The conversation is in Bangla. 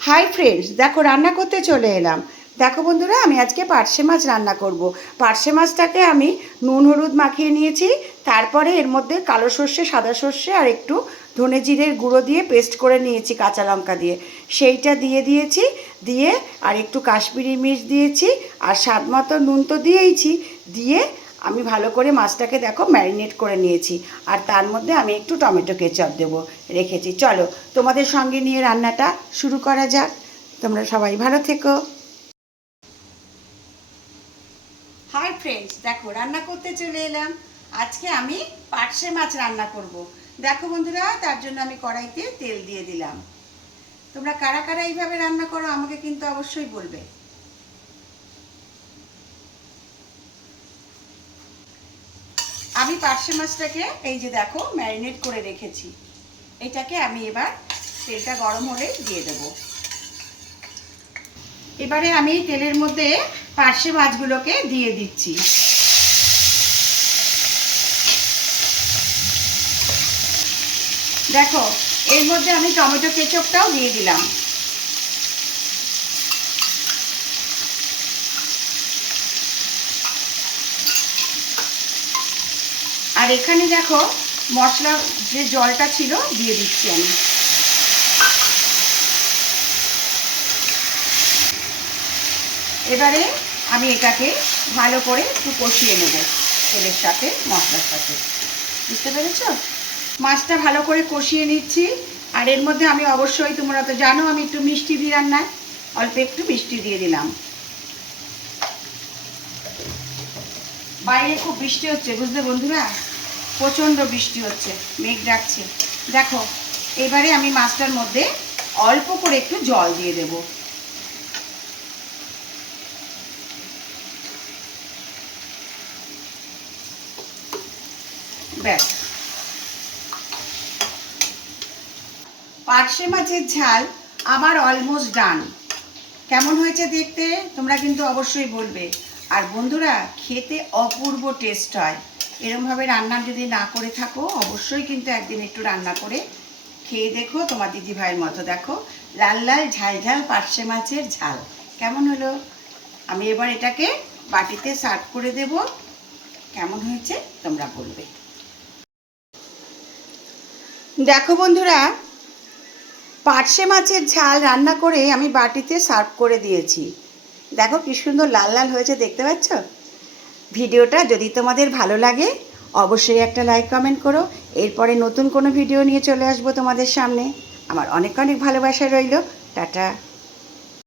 হাই ফ্রেন্ডস, দেখো রান্না করতে চলে এলাম। দেখো বন্ধুরা, আমি আজকে পার্শে মাছ রান্না করব। পার্শে মাছটাকে আমি নুন হলুদ মাখিয়ে নিয়েছি। তারপরে এর মধ্যে কালো সর্ষে, সাদা সর্ষে আর একটু ধনে জিরের গুঁড়ো দিয়ে পেস্ট করে নিয়েছি কাঁচা লঙ্কা দিয়ে। সেইটা দিয়ে দিয়েছি। দিয়ে আর একটু কাশ্মীরি মির্চ দিয়েছি। আর স্বাদ মতো নুন তো দিয়েইছি। দিয়ে আমি ভালো করে মাছটাকে দেখো ম্যারিনেট করে নিয়েছি। আর তার মধ্যে আমি একটু টমেটো কেচাপ দেবো রেখেছি। চলো তোমাদের সঙ্গে নিয়ে রান্নাটা শুরু করা যাক। তোমরা সবাই ভালো থেকো। হাই ফ্রেন্ডস, দেখো রান্না করতে চলে এলাম। আজকে আমি পার্শে মাছ রান্না করব। দেখো বন্ধুরা, তার জন্য আমি কড়াইতে তেল দিয়ে দিলাম। তোমরা কারা কারা এইভাবে রান্না করো আমাকে কিন্তু অবশ্যই বলবে। আমি পার্শে মাছটাকে এই যে দেখো ম্যারিনেট করে রেখেছি। এটাকে আমি এবার তেলটা গরম হলে দিয়ে দেব। এবারে আমি তেলের মধ্যে পার্শে মাছগুলোকে দিয়ে দিচ্ছি। দেখো এর মধ্যে আমি টমেটো কেচাপটাও দিয়ে দিলাম। আর এখানে দেখো মশলা যে জলটা ছিল দিয়ে দিচ্ছি আমি। এবারে আমি এটাকে ভালো করে একটু কষিয়ে নেব তেলের সাথে, মশলার সাথে। বুঝতে পেরেছ? মাছটা ভালো করে কষিয়ে নিচ্ছি। আর এর মধ্যে আমি অবশ্যই, তোমরা তো জানো আমি একটু মিষ্টি দিই রান্নায়, অল্প একটু মিষ্টি দিয়ে দিলাম। বাইরে খুব বৃষ্টি হচ্ছে বুঝলে বন্ধুরা, প্রচণ্ড বৃষ্টি হচ্ছে, মেঘ ডাকছে। দেখো এবারে আমি মাছটার মধ্যে অল্প করে একটু জল দিয়ে দেব। ব্যাস, পার্শে মাছের ঝাল আমার অলমোস্ট ডান। কেমন হয়েছে দেখতে তোমরা কিন্তু অবশ্যই বলবে। আর বন্ধুরা, খেতে অপূর্ব টেস্ট হয়। এরমভাবে রান্না যদি না করে থাকো অবশ্যই কিন্তু একদিন একটু রান্না করে খেয়ে দেখো তোমার দিদি ভাইয়ের মতো। দেখো লাল লাল ঝাল ঝাল পার্শে মাছের ঝাল কেমন হলো। আমি এবার এটাকে বাটিতে সার্ভ করে দেব। কেমন হয়েছে তোমরা বলবে। দেখো বন্ধুরা, পার্শে মাছের ঝাল রান্না করে আমি বাটিতে সার্ভ করে দিয়েছি। দেখো কি সুন্দর লাল লাল হয়েছে, দেখতে পাচ্ছ? ভিডিওটা যদি তোমাদের ভালো লাগে অবশ্যই একটা লাইক কমেন্ট করো। এরপরে নতুন কোনো ভিডিও নিয়ে চলে আসবো তোমাদের সামনে। আমার অনেক অনেক ভালোবাসা রইল। টাটা।